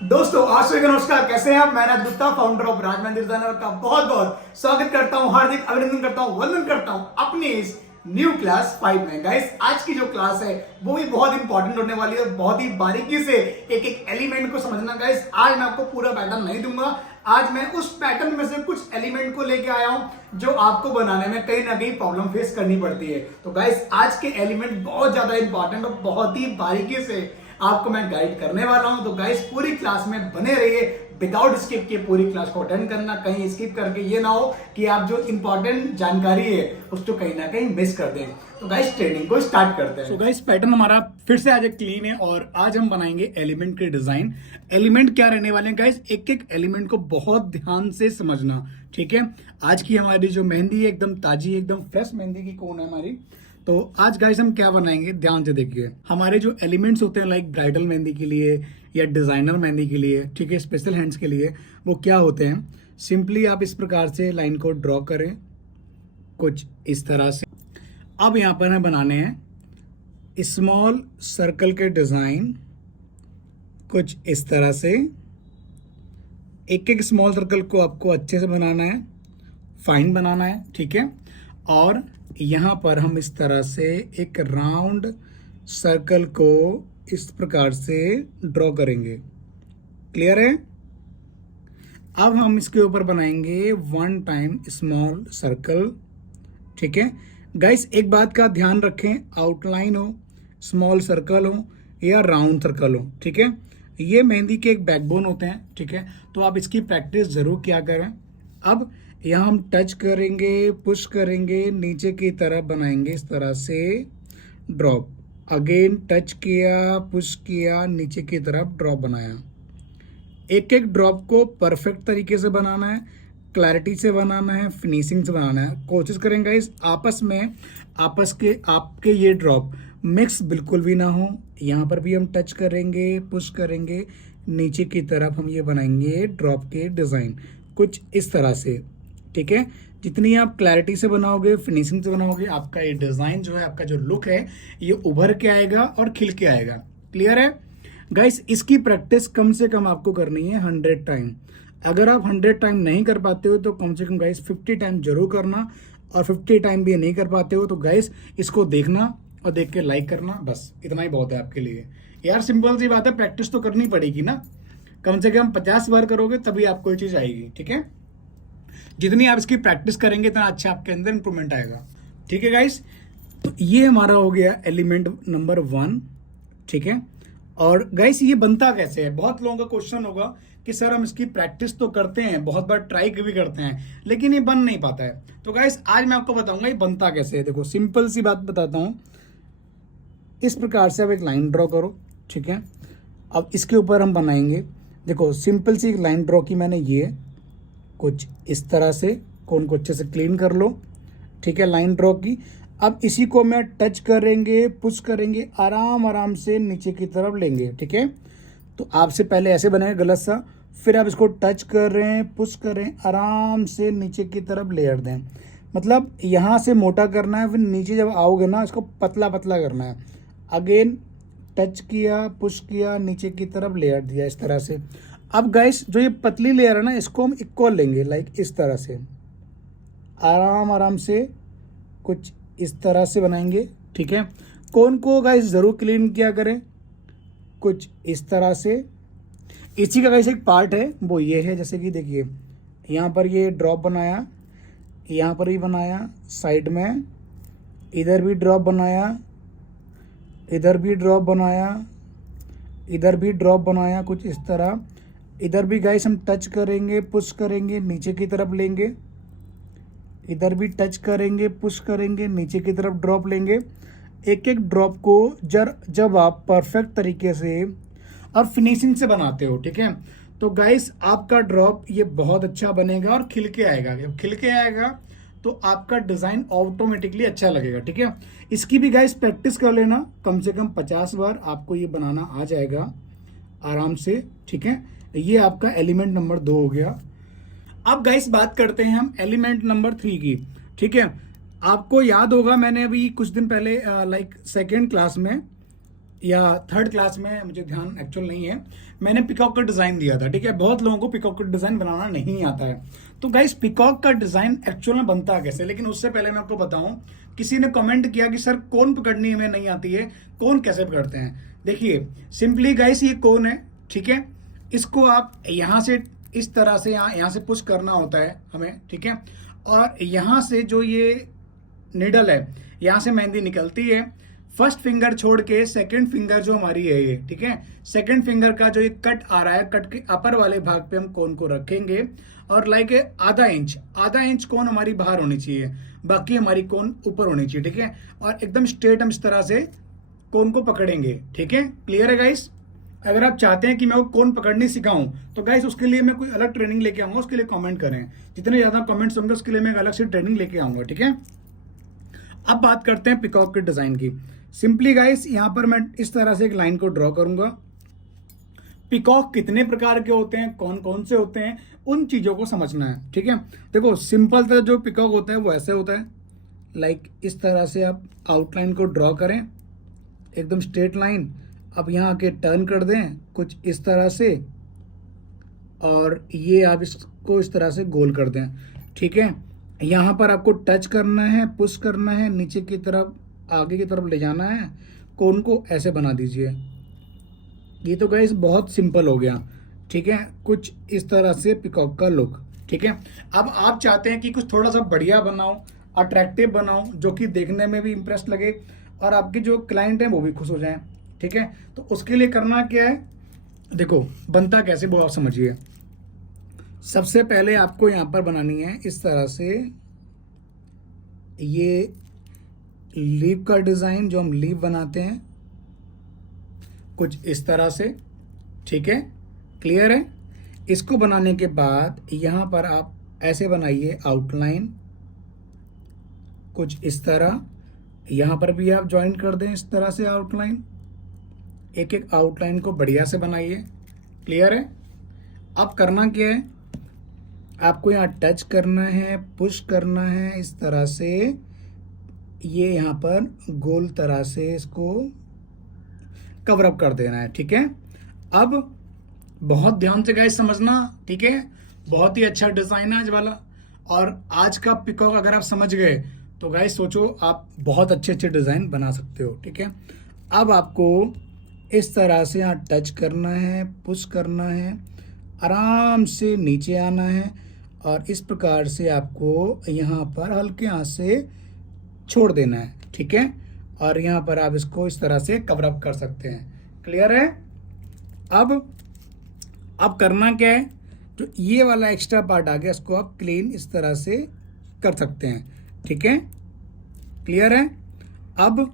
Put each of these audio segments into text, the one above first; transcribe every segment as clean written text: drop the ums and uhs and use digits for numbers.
दोस्तों आशा नमस्कार, कैसे हैं आप। मैं Raj Gupta, founder of Rajmahal designer का बहुत बहुत स्वागत करता हूं, हार्दिक अभिनंदन करता हूं, वंदन करता हूं अपनी इस न्यू क्लास 5 में। गाइस, आज की जो क्लास है वो भी बहुत इंपॉर्टेंट होने वाली है। बहुत ही बारीकी से एक एक एलिमेंट को समझना। गाइस, आज मैं आपको पूरा पैटर्न नहीं दूंगा। आज मैं उस पैटर्न में से कुछ एलिमेंट को लेके आया हूं जो आपको बनाने में कहीं ना कहीं प्रॉब्लम फेस करनी पड़ती है। तो गाइस, आज के एलिमेंट बहुत ज्यादा इंपॉर्टेंट और बहुत ही बारीकी से आपको मैं गाइड करने वाला हूं। तो गाइस, पूरी क्लास में बने रहिए, विदाउट स्किप के पूरी क्लास को अटेंड करना। कहीं स्किप करके ये ना हो कि आप जो इंपॉर्टेंट जानकारी है उसको कहीं ना कहीं मिस कर दें। तो गाइस, ट्रेनिंग को स्टार्ट करते हैं। तो गाइस, पैटर्न हमारा फिर से आज एक क्लीन है और आज हम बनाएंगे एलिमेंट के डिजाइन। एलिमेंट क्या रहने वाले हैं गाइस, एक एक एलिमेंट को बहुत ध्यान से समझना, ठीक है। आज की हमारी जो मेहंदी है एकदम ताजी, एकदम फ्रेश मेहंदी की कोन है हमारी। तो आज गाइस हम क्या बनाएंगे, ध्यान से देखिए। हमारे जो एलिमेंट्स होते हैं लाइक ब्राइडल मेहंदी के लिए या डिजाइनर मेहंदी के लिए, ठीक है, स्पेशल हैंड्स के लिए, वो क्या होते हैं। सिंपली आप इस प्रकार से लाइन को ड्रॉ करें कुछ इस तरह से। अब यहाँ पर हमें बनाने हैं स्मॉल सर्कल के डिजाइन कुछ इस तरह से। एक एक स्मॉल सर्कल को आपको अच्छे से बनाना है, फाइन बनाना है, ठीक है। और यहाँ पर हम इस तरह से एक राउंड सर्कल को इस प्रकार से ड्रॉ करेंगे। क्लियर है। अब हम इसके ऊपर बनाएंगे वन टाइम स्मॉल सर्कल, ठीक है। गाइस, एक बात का ध्यान रखें, आउटलाइन हो, स्मॉल सर्कल हो या राउंड सर्कल हो, ठीक है, ये मेहंदी के एक बैकबोन होते हैं, ठीक है। तो आप इसकी प्रैक्टिस जरूर किया करें। अब यहाँ हम टच करेंगे, पुश करेंगे, नीचे की तरफ बनाएंगे इस तरह से ड्रॉप। अगेन टच किया, पुश किया, नीचे की तरफ ड्रॉप बनाया। एक एक ड्रॉप को परफेक्ट तरीके से बनाना है, क्लैरिटी से बनाना है, फिनिशिंग से बनाना है। कोशिश करेंगे इस आपस में आपके ये ड्रॉप मिक्स बिल्कुल भी ना हो। यहाँ पर भी हम टच करेंगे, पुश करेंगे, नीचे की तरफ हम ये बनाएंगे ड्रॉप के डिजाइन कुछ इस तरह से, ठीक है। जितनी आप क्लैरिटी से बनाओगे, फिनिशिंग से बनाओगे, आपका ये डिजाइन जो है, आपका जो लुक है, ये उभर के आएगा और खिल के आएगा। क्लियर है गाइस। इसकी प्रैक्टिस कम से कम आपको करनी है 100 टाइम। अगर आप 100 टाइम नहीं कर पाते हो तो कम से कम गाइस 50 टाइम जरूर करना। और 50 टाइम भी नहीं कर पाते हो तो गाइस इसको देखना और देख के लाइक करना, बस इतना ही बहुत है आपके लिए। यार सिंपल सी बात है, प्रैक्टिस तो करनी पड़ेगी ना। कम से कम 50 बार करोगे तभी आपको ये चीज आएगी, ठीक है। जितनी आप इसकी प्रैक्टिस करेंगे इतना अच्छा आपके अंदर इंप्रूवमेंट आएगा, ठीक है गाइस। तो ये हमारा हो गया एलिमेंट नंबर 1, ठीक है। और गाइस, ये बनता कैसे है, बहुत लोगों का क्वेश्चन होगा कि सर हम इसकी प्रैक्टिस तो करते हैं, बहुत बार ट्राई भी करते हैं, लेकिन ये बन नहीं पाता है। तो गाइस, आज मैं आपको बताऊंगा ये बनता कैसे है। देखो, सिंपल सी बात बताता हूं। इस प्रकार से आप एक लाइन ड्रॉ करो, ठीक है। अब इसके ऊपर हम बनाएंगे, देखो सिंपल सी एक लाइन ड्रॉ की मैंने, ये कुछ इस तरह से। कोन को अच्छे से क्लीन कर लो, ठीक है, लाइन ड्रॉ की। अब इसी को मैं टच करेंगे, पुश करेंगे, आराम आराम से नीचे की तरफ लेंगे, ठीक है। तो आपसे पहले ऐसे बनेगा गलत सा, फिर आप इसको टच कर रहे हैं, पुश कर रहे हैं, आराम से नीचे की तरफ लेयर दें। मतलब यहाँ से मोटा करना है, फिर नीचे जब आओगे ना इसको पतला पतला करना है। अगेन टच किया, पुश किया, नीचे की तरफ लेयर दिया इस तरह से। अब गाइस, जो ये पतली लेयर है ना, इसको हम इक्वल लेंगे, लाइक इस तरह से, आराम आराम से कुछ इस तरह से बनाएंगे, ठीक है। कोन को गाइस जरूर क्लीन किया करें, कुछ इस तरह से। इसी का गाइस एक पार्ट है, वो ये है, जैसे कि देखिए यहाँ पर ये ड्रॉप बनाया, यहाँ पर भी बनाया, साइड में इधर भी ड्रॉप बनाया, इधर भी ड्रॉप बनाया, इधर भी ड्रॉप बनाया कुछ इस तरह। इधर भी गाइस हम टच करेंगे, पुश करेंगे, नीचे की तरफ लेंगे, इधर भी टच करेंगे, पुश करेंगे, नीचे की तरफ ड्रॉप लेंगे। एक एक ड्रॉप को जब आप परफेक्ट तरीके से और फिनिशिंग से बनाते हो, ठीक है, तो गाइस आपका ड्रॉप ये बहुत अच्छा बनेगा और खिल के आएगा। जब खिल के आएगा तो आपका डिजाइन ऑटोमेटिकली अच्छा लगेगा, ठीक है। इसकी भी गाइस प्रैक्टिस कर लेना, कम से कम 50 बार आपको ये बनाना आ जाएगा आराम से, ठीक है। ये आपका एलिमेंट नंबर 2 हो गया। अब गाइस बात करते हैं हम एलिमेंट नंबर 3 की, ठीक है। आपको याद होगा मैंने अभी कुछ दिन पहले लाइक सेकेंड क्लास में या थर्ड क्लास में, मुझे ध्यान एक्चुअल नहीं है, मैंने पिकॉक का डिज़ाइन दिया था। ठीक है, बहुत लोगों को पिकॉक का डिज़ाइन बनाना नहीं आता है। तो गाइस पिकॉक का डिज़ाइन एक्चुअल में बनता कैसे, लेकिन उससे पहले मैं आपको बताऊं, किसी ने कमेंट किया कि सर कोन पकड़नी हमें नहीं आती है, कोन कैसे पकड़ते हैं। देखिए सिंपली गाइस, ये कोन है, ठीक है, इसको आप यहाँ से इस तरह से यहाँ से पुश करना होता है हमें, ठीक है, और यहाँ से जो ये निडल है, यहाँ से मेहंदी निकलती है। फर्स्ट फिंगर छोड़ के सेकंड फिंगर जो हमारी है ये, ठीक है, सेकंड फिंगर का जो ये कट आ रहा है, कट के अपर वाले भाग पे हम कोन को रखेंगे और लाइक आधा इंच कोन हमारी बाहर होनी चाहिए, बाकी हमारी कोन ऊपर होनी चाहिए। ठीक है, और एकदम स्ट्रेट हम इस तरह से कोन को पकड़ेंगे। ठीक है, क्लियर है गाइस। अगर आप चाहते हैं कि मैं वो कोन पकड़नी सिखाऊं तो गाइस उसके लिए मैं कोई अलग ट्रेनिंग लेके आऊंगा, उसके लिए कमेंट करें। जितने ज्यादा कमेंट्स होंगे उसके लिए मैं एक अलग से ट्रेनिंग लेके आऊंगा। ठीक है, अब बात करते हैं पिकॉक के डिजाइन की। सिंपली गाइस यहाँ पर मैं इस तरह से एक लाइन को ड्रॉ करूंगा। पिकॉक कितने प्रकार के होते हैं, कौन कौन से होते हैं, उन चीजों को समझना है। ठीक है, देखो सिंपल सा जो पिकॉक होता है वो ऐसे होता है, लाइक इस तरह से आप आउटलाइन को ड्रॉ करें, एकदम स्ट्रेट लाइन। अब यहाँ आके टर्न कर दें कुछ इस तरह से, और ये आप इसको इस तरह से गोल कर दें। ठीक है, यहाँ पर आपको टच करना है, पुश करना है, नीचे की तरफ आगे की तरफ ले जाना है, कोन को ऐसे बना दीजिए। ये तो गाइस बहुत सिंपल हो गया। ठीक है, कुछ इस तरह से पिकॉक का लुक। ठीक है, अब आप चाहते हैं कि कुछ थोड़ा सा बढ़िया बनाओ, अट्रैक्टिव बनाओ, जो कि देखने में भी इंप्रेस लगे और आपके जो क्लाइंट हैं वो भी खुश हो जाएं। ठीक है, तो उसके लिए करना क्या है, देखो बनता कैसे वो आप समझिए। सबसे पहले आपको यहाँ पर बनानी है इस तरह से ये लीव का डिज़ाइन, जो हम लीव बनाते हैं, कुछ इस तरह से। ठीक है, क्लियर है। इसको बनाने के बाद यहाँ पर आप ऐसे बनाइए आउटलाइन, कुछ इस तरह। यहाँ पर भी आप ज्वाइन कर दें इस तरह से आउटलाइन, एक एक आउटलाइन को बढ़िया से बनाइए। क्लियर है। अब करना क्या है, आपको यहाँ टच करना है, पुश करना है इस तरह से, ये यहाँ पर गोल तरह से इसको कवर अप कर देना है। ठीक है, अब बहुत ध्यान से गाइस समझना। ठीक है, बहुत ही अच्छा डिजाइन है आज वाला, और आज का पिकॉक अगर आप समझ गए तो गाइस सोचो आप बहुत अच्छे अच्छे डिजाइन बना सकते हो। ठीक है, अब आपको इस तरह से यहाँ टच करना है, पुश करना है, आराम से नीचे आना है, और इस प्रकार से आपको यहाँ पर हल्के हाथ से छोड़ देना है। ठीक है, और यहाँ पर आप इसको इस तरह से कवर अप कर सकते हैं। क्लियर है। अब करना क्या है, जो ये वाला एक्स्ट्रा पार्ट आ गया इसको आप क्लीन इस तरह से कर सकते हैं। ठीक है, क्लियर है। अब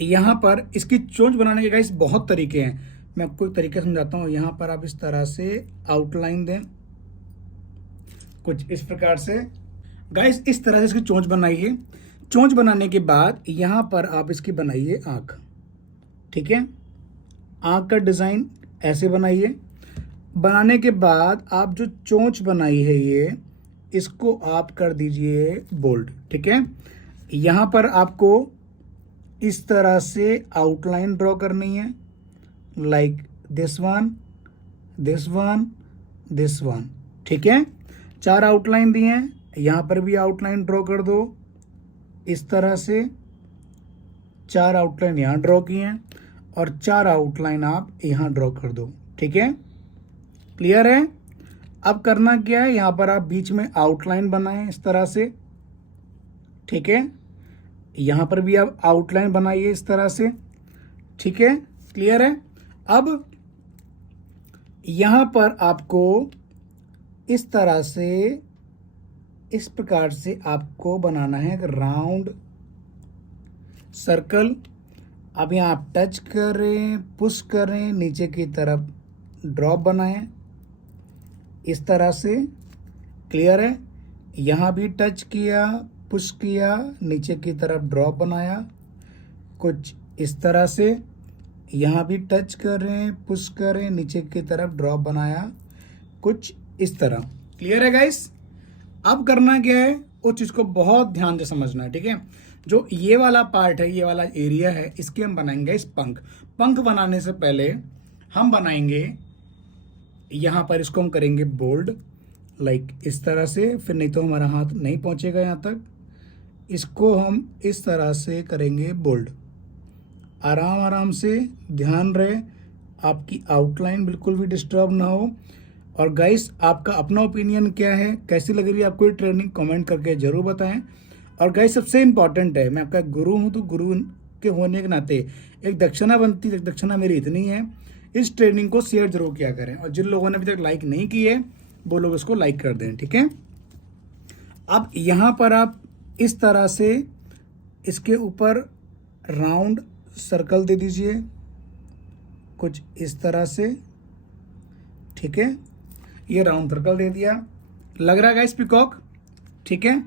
यहाँ पर इसकी चोंच बनाने के गाइस बहुत तरीके हैं, मैं आपको एक तरीका समझाता हूँ। यहाँ पर आप इस तरह से आउटलाइन दें, कुछ इस प्रकार से गाइस, इस तरह से इसकी चोंच बनाइए। चोंच बनाने के बाद यहाँ पर आप इसकी बनाइए आँख। ठीक है, आँख का डिज़ाइन ऐसे बनाइए। बनाने के बाद आप जो चोंच बनाई है ये, इसको आप कर दीजिए बोल्ड। ठीक है, यहाँ पर आपको इस तरह से आउटलाइन ड्रॉ करनी है, like this one, this one, this one. ठीक है, 4 आउटलाइन दिए हैं, यहाँ पर भी आउटलाइन ड्रॉ कर दो इस तरह से। 4 आउटलाइन यहाँ ड्रॉ किए हैं और 4 आउटलाइन आप यहाँ ड्रॉ कर दो। ठीक है, क्लियर है। अब करना क्या है, यहाँ पर आप बीच में आउटलाइन बनाएं इस तरह से। ठीक है, यहाँ पर भी आप आउटलाइन बनाइए इस तरह से। ठीक है, क्लियर है। अब यहाँ पर आपको इस तरह से, इस प्रकार से आपको बनाना है एक राउंड सर्कल। अब यहाँ आप टच करें, पुश करें, नीचे की तरफ ड्रॉप बनाएं इस तरह से। क्लियर है। यहाँ भी टच किया, पुश किया, नीचे की तरफ ड्रॉप बनाया कुछ इस तरह से। यहाँ भी टच करें, पुश करें, नीचे की तरफ ड्रॉप बनाया कुछ इस तरह। क्लियर है गाइस। अब करना क्या है, उस चीज़ को बहुत ध्यान से समझना है। ठीक है, जो ये वाला पार्ट है, ये वाला एरिया है, इसके हम बनाएंगे इस पंख। पंख बनाने से पहले हम बनाएंगे, यहाँ पर इसको हम करेंगे बोल्ड, लाइक इस तरह से, फिर नहीं तो हमारा हाथ नहीं पहुँचेगा यहाँ तक। इसको हम इस तरह से करेंगे बोल्ड, आराम आराम से, ध्यान रहे आपकी आउटलाइन बिल्कुल भी डिस्टर्ब ना हो। और गाइस आपका अपना ओपिनियन क्या है, कैसी लग रही है आपको ये ट्रेनिंग, कमेंट करके ज़रूर बताएं। और गाइस सबसे इम्पॉर्टेंट है, मैं आपका गुरु हूँ तो गुरु के होने के नाते एक दक्षिणा बनती है, दक्षिणा मेरी इतनी है, इस ट्रेनिंग को शेयर जरूर किया करें। और जिन लोगों ने अभी तक लाइक नहीं की है वो लोग इसको लाइक कर दें, ठीक है। अब यहाँ पर आप इस तरह से इसके ऊपर राउंड सर्कल दे दीजिए, कुछ इस तरह से, ठीक है। ये राउंड सर्कल दे दिया, लग रहा है गाइस पिकॉक, ठीक है।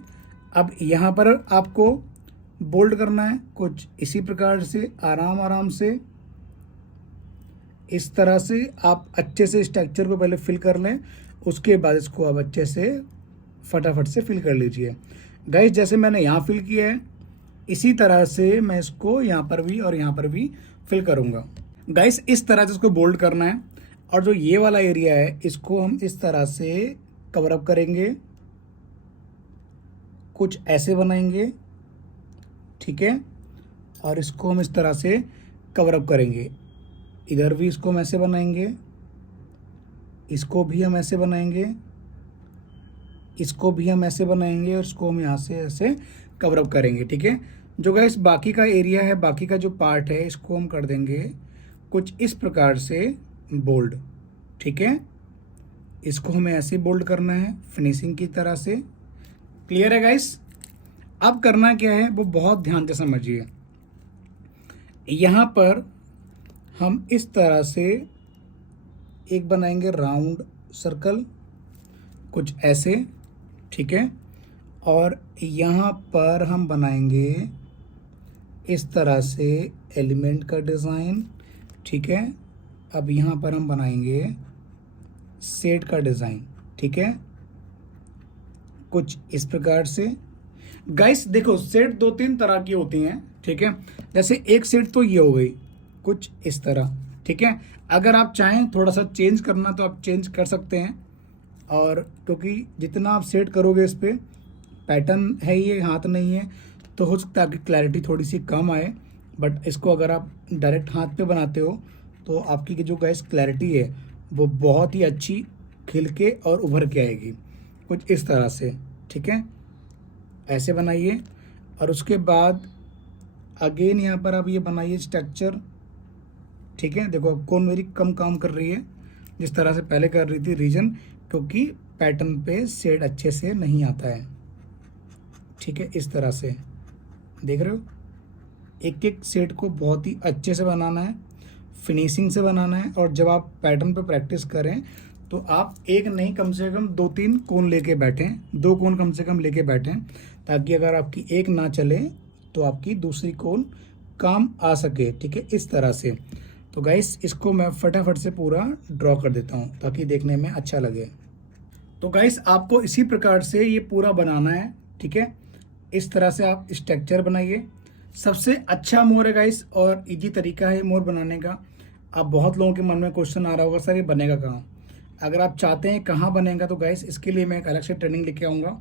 अब यहाँ पर आपको बोल्ड करना है, कुछ इसी प्रकार से, आराम आराम से, इस तरह से आप अच्छे से स्ट्रक्चर को पहले फिल कर लें, उसके बाद इसको आप अच्छे से फटाफट से फिल कर लीजिए। गाइस जैसे मैंने यहाँ फिल किया है इसी तरह से मैं इसको यहाँ पर भी और यहाँ पर भी फिल करूँगा। गाइस इस तरह से इसको बोल्ड करना है, और जो ये वाला एरिया है इसको हम इस तरह से कवर अप करेंगे, कुछ ऐसे बनाएंगे, ठीक है। और इसको हम इस तरह से कवर अप करेंगे, इधर भी इसको हम ऐसे बनाएंगे, इसको भी हम ऐसे बनाएंगे, इसको भी हम ऐसे बनाएंगे, और इसको हम यहाँ से ऐसे कवर अप करेंगे, ठीक है। जो गाइस बाकी का एरिया है, बाकी का जो पार्ट है, इसको हम कर देंगे कुछ इस प्रकार से बोल्ड, ठीक है। इसको हमें ऐसे बोल्ड करना है फिनिशिंग की तरह से। क्लियर है गाइस। अब करना क्या है वो बहुत ध्यान से समझिए। यहाँ पर हम इस तरह से एक बनाएंगे राउंड सर्कल, कुछ ऐसे, ठीक है। और यहाँ पर हम बनाएंगे इस तरह से एलिमेंट का डिज़ाइन, ठीक है। अब यहाँ पर हम बनाएंगे सेट का डिज़ाइन, ठीक है, कुछ इस प्रकार से। गाइस देखो सेट दो तीन तरह की होती हैं, ठीक है। जैसे एक सेट तो ये हो गई कुछ इस तरह, ठीक है। अगर आप चाहें थोड़ा सा चेंज करना तो आप चेंज कर सकते हैं, और क्योंकि जितना आप सेट करोगे इस पर पैटर्न है, ये हाथ नहीं है, तो हो सकता है आपकी क्लैरिटी थोड़ी सी कम आए। बट इसको अगर आप डायरेक्ट हाथ पे बनाते हो तो आपकी जो गाइस क्लैरिटी है वो बहुत ही अच्छी खिल के और उभर के आएगी, कुछ इस तरह से, ठीक है। ऐसे बनाइए, और उसके बाद अगेन यहाँ पर आप ये बनाइए स्ट्रक्चर, ठीक है। देखो कौन मेरी कम काम कर रही है जिस तरह से पहले कर रही थी, रीजन क्योंकि पैटर्न पे शेड अच्छे से नहीं आता है, ठीक है। इस तरह से देख रहे हो, एक एक सेट को बहुत ही अच्छे से बनाना है, फिनिशिंग से बनाना है। और जब आप पैटर्न पे प्रैक्टिस करें तो आप एक नहीं कम से कम 2-3 कोन लेके बैठें, 2 कोन कम से कम लेके बैठें, ताकि अगर आपकी एक ना चले तो आपकी दूसरी कोन काम आ सके, ठीक है, इस तरह से। तो गाइस इसको मैं फटाफट से पूरा ड्रॉ कर देता हूँ ताकि देखने में अच्छा लगे। तो गाइस आपको इसी प्रकार से ये पूरा बनाना है, ठीक है। इस तरह से आप स्ट्रक्चर बनाइए। सबसे अच्छा मोर है गाइस, और इजी तरीका है मोर बनाने का। अब बहुत लोगों के मन में क्वेश्चन आ रहा होगा सर ये बनेगा कहाँ। अगर आप चाहते हैं कहाँ बनेगा तो गाइस इसके लिए मैं एक अलग से ट्रेनिंग लेके आऊँगा,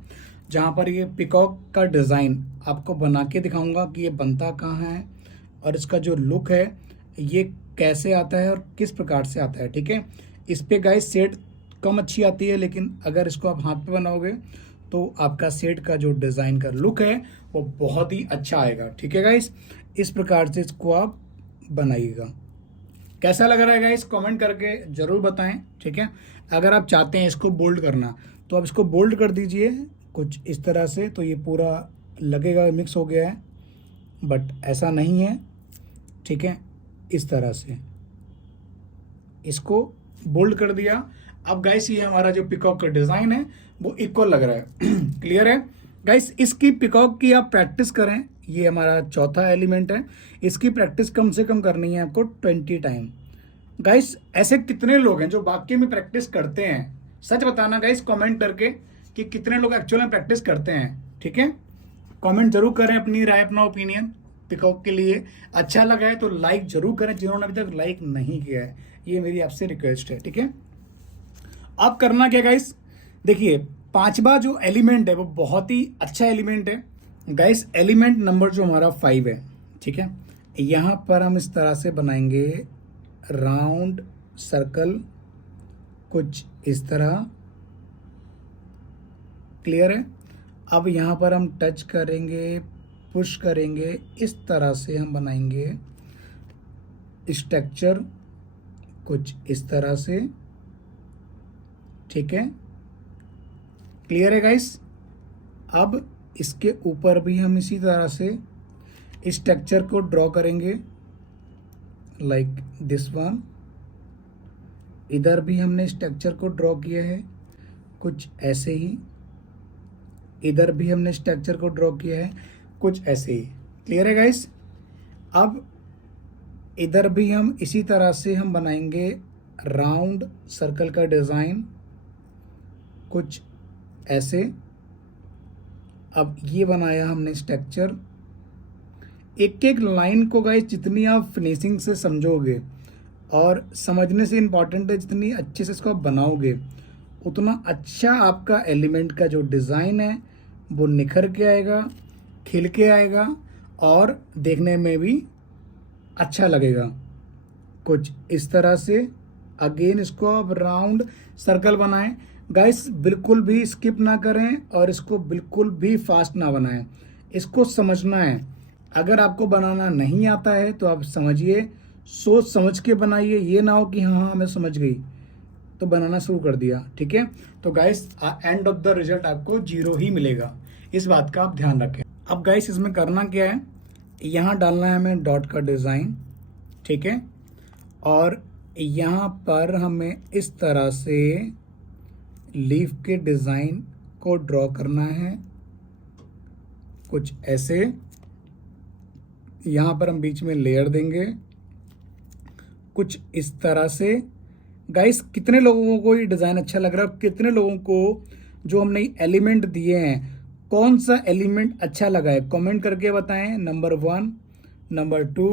जहाँ पर ये पिकॉक का डिज़ाइन आपको बना के दिखाऊँगा कि ये बनता कहाँ है और इसका जो लुक है ये कैसे आता है और किस प्रकार से आता है, ठीक है। इस पर गाइस सेट कम अच्छी आती है, लेकिन अगर इसको आप हाथ पे बनाओगे तो आपका सेट का जो डिज़ाइन का लुक है वो बहुत ही अच्छा आएगा, ठीक है गाइस। इस प्रकार से इसको आप बनाइएगा। कैसा लग रहा है गाइस कमेंट करके ज़रूर बताएं, ठीक है। अगर आप चाहते हैं इसको बोल्ड करना तो आप इसको बोल्ड कर दीजिए कुछ इस तरह से, तो ये पूरा लगेगा मिक्स हो गया है, बट ऐसा नहीं है, ठीक है। इस तरह से इसको बोल्ड कर दिया। अब गाइस ये हमारा जो पिकॉक का डिज़ाइन है वो इक्वल लग रहा है। क्लियर है गाइस। इसकी पिकॉक की आप प्रैक्टिस करें, ये हमारा चौथा एलिमेंट है। इसकी प्रैक्टिस कम से कम करनी है आपको 20 टाइम। गाइस ऐसे कितने लोग हैं जो वाकई में प्रैक्टिस करते हैं, सच बताना गाइस कमेंट करके कि कितने लोग एक्चुअल में प्रैक्टिस करते हैं, ठीक है। कमेंट जरूर करें अपनी राय, अपना ओपिनियन। पिकॉक के लिए। अच्छा लगा है तो लाइक जरूर करें, जिन्होंने अभी तक लाइक नहीं किया है, ये मेरी आपसे रिक्वेस्ट है, ठीक है। अब करना क्या गाइस, देखिए पांचवा जो एलिमेंट है वो बहुत ही अच्छा एलिमेंट है गाइस। एलिमेंट नंबर जो हमारा 5 है, ठीक है। यहाँ पर हम इस तरह से बनाएंगे राउंड सर्कल, कुछ इस तरह, क्लियर है। अब यहाँ पर हम टच करेंगे, पुश करेंगे, इस तरह से हम बनाएंगे स्ट्रक्चर, कुछ इस तरह से, ठीक है, क्लियर है गाइस। अब इसके ऊपर भी हम इसी तरह से स्ट्रक्चर को ड्रॉ करेंगे लाइक दिस वन। इधर भी हमने स्ट्रक्चर को ड्रॉ किया है कुछ ऐसे ही, इधर भी हमने स्ट्रक्चर को ड्रॉ किया है कुछ ऐसे ही, क्लियर है गाइस। अब इधर भी हम इसी तरह से हम बनाएंगे राउंड सर्कल का डिज़ाइन, कुछ ऐसे। अब ये बनाया हमने स्ट्रक्चर। एक एक लाइन को गाइस जितनी आप फिनिशिंग से समझोगे और समझने से इम्पॉर्टेंट है, जितनी अच्छे से इसको आप बनाओगे उतना अच्छा आपका एलिमेंट का जो डिज़ाइन है वो निखर के आएगा, खिल के आएगा और देखने में भी अच्छा लगेगा। कुछ इस तरह से अगेन इसको आप राउंड सर्कल बनाएं गाइस, बिल्कुल भी स्किप ना करें और इसको बिल्कुल भी फास्ट ना बनाएं, इसको समझना है। अगर आपको बनाना नहीं आता है तो आप समझिए, सोच समझ के बनाइए, ये ना हो कि हाँ मैं समझ गई तो बनाना शुरू कर दिया, ठीक है। तो guys end of the result आपको 0 ही मिलेगा, इस बात का आप ध्यान रखें। अब गाइस इसमें करना क्या है, यहाँ डालना है हमें डॉट का डिज़ाइन, ठीक है, और यहाँ पर हमें इस तरह से लीफ के डिज़ाइन को ड्रॉ करना है कुछ ऐसे। यहाँ पर हम बीच में लेयर देंगे कुछ इस तरह से। गाइस कितने लोगों को ये डिज़ाइन अच्छा लग रहा है, कितने लोगों को जो हमने एलिमेंट दिए हैं कौन सा एलिमेंट अच्छा लगा है, कमेंट करके बताएं। नंबर 1, नंबर 2,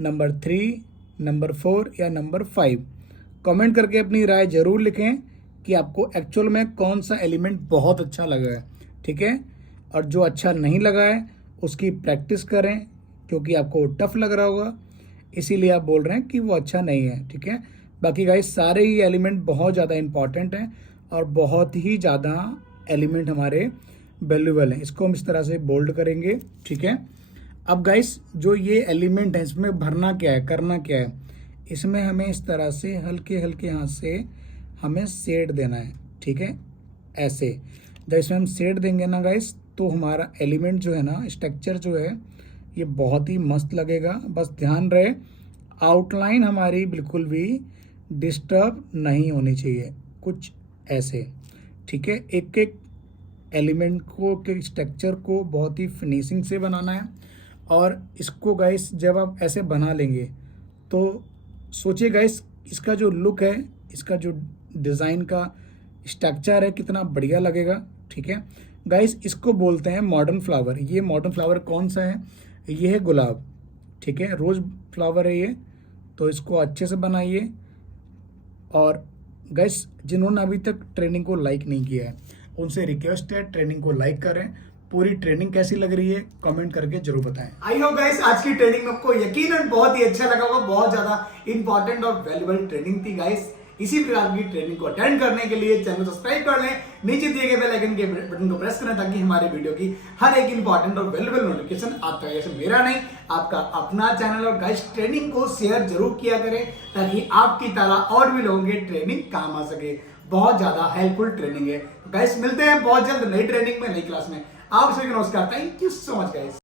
नंबर 3, नंबर 4 या नंबर 5, कमेंट करके अपनी राय जरूर लिखें कि आपको एक्चुअल में कौन सा एलिमेंट बहुत अच्छा लगा है, ठीक है। और जो अच्छा नहीं लगा है उसकी प्रैक्टिस करें, क्योंकि आपको टफ लग रहा होगा इसीलिए आप बोल रहे हैं कि वो अच्छा नहीं है, ठीक है। बाकी गाइस सारे ही एलिमेंट बहुत ज़्यादा इंपॉर्टेंट हैं और बहुत ही ज़्यादा एलिमेंट हमारे वैल्यूबल हैं। इसको हम इस तरह से बोल्ड करेंगे, ठीक है। अब गाइस जो ये एलिमेंट है इसमें भरना क्या है, करना क्या है, इसमें हमें इस तरह से हल्के हल्के हाथ से हमें शेड देना है, ठीक है, ऐसे। जब इसमें हम शेड देंगे ना गाइस तो हमारा एलिमेंट जो है ना, स्ट्रक्चर जो है ये बहुत ही मस्त लगेगा। बस ध्यान रहे आउटलाइन हमारी बिल्कुल भी डिस्टर्ब नहीं होनी चाहिए, कुछ ऐसे, ठीक है। एक एक एलिमेंट को के स्ट्रक्चर को बहुत ही फिनिशिंग से बनाना है। और इसको गाइस जब आप ऐसे बना लेंगे तो सोचिए गाइस इसका जो लुक है, इसका जो डिज़ाइन का स्ट्रक्चर है कितना बढ़िया लगेगा, ठीक है। गाइस इसको बोलते हैं मॉडर्न फ्लावर। ये मॉडर्न फ्लावर कौन सा है, ये है गुलाब, ठीक है, रोज़ फ्लावर है ये। तो इसको अच्छे से बनाइए। और गाइस जिन्होंने अभी तक ट्रेनिंग को लाइक नहीं किया है उनसे रिक्वेस्ट है ट्रेनिंग को लाइक करें। पूरी ट्रेनिंग कैसी लग रही है कमेंट करके जरूर बताएं। आई होप गाइस आज की ट्रेनिंग में आपको यकीनन बहुत ही अच्छा लगा होगा, बहुत ज्यादा इंपॉर्टेंट और वैल्यूबल ट्रेनिंग थी गाइस। इसी प्रकार की ट्रेनिंग को अटेंड करने के लिए चैनल सब्सक्राइब कर लें, नीचे दिए गए बेल आइकन के बटन को प्रेस करें ताकि हमारे वीडियो की हर एक इंपॉर्टेंट और वैल्यूबल नोटिफिकेशन आपका, जैसे मेरा नहीं आपका अपना चैनल। और गाइस ट्रेनिंग को शेयर जरूर किया करें ताकि आपकी तरह और भी लोगों की ट्रेनिंग काम आ सके। बहुत ज्यादा हेल्पफुल ट्रेनिंग है गाइस। मिलते हैं बहुत जल्द नई ट्रेनिंग में, नई क्लास में। आप सभी को नमस्कार, thank you so much guys.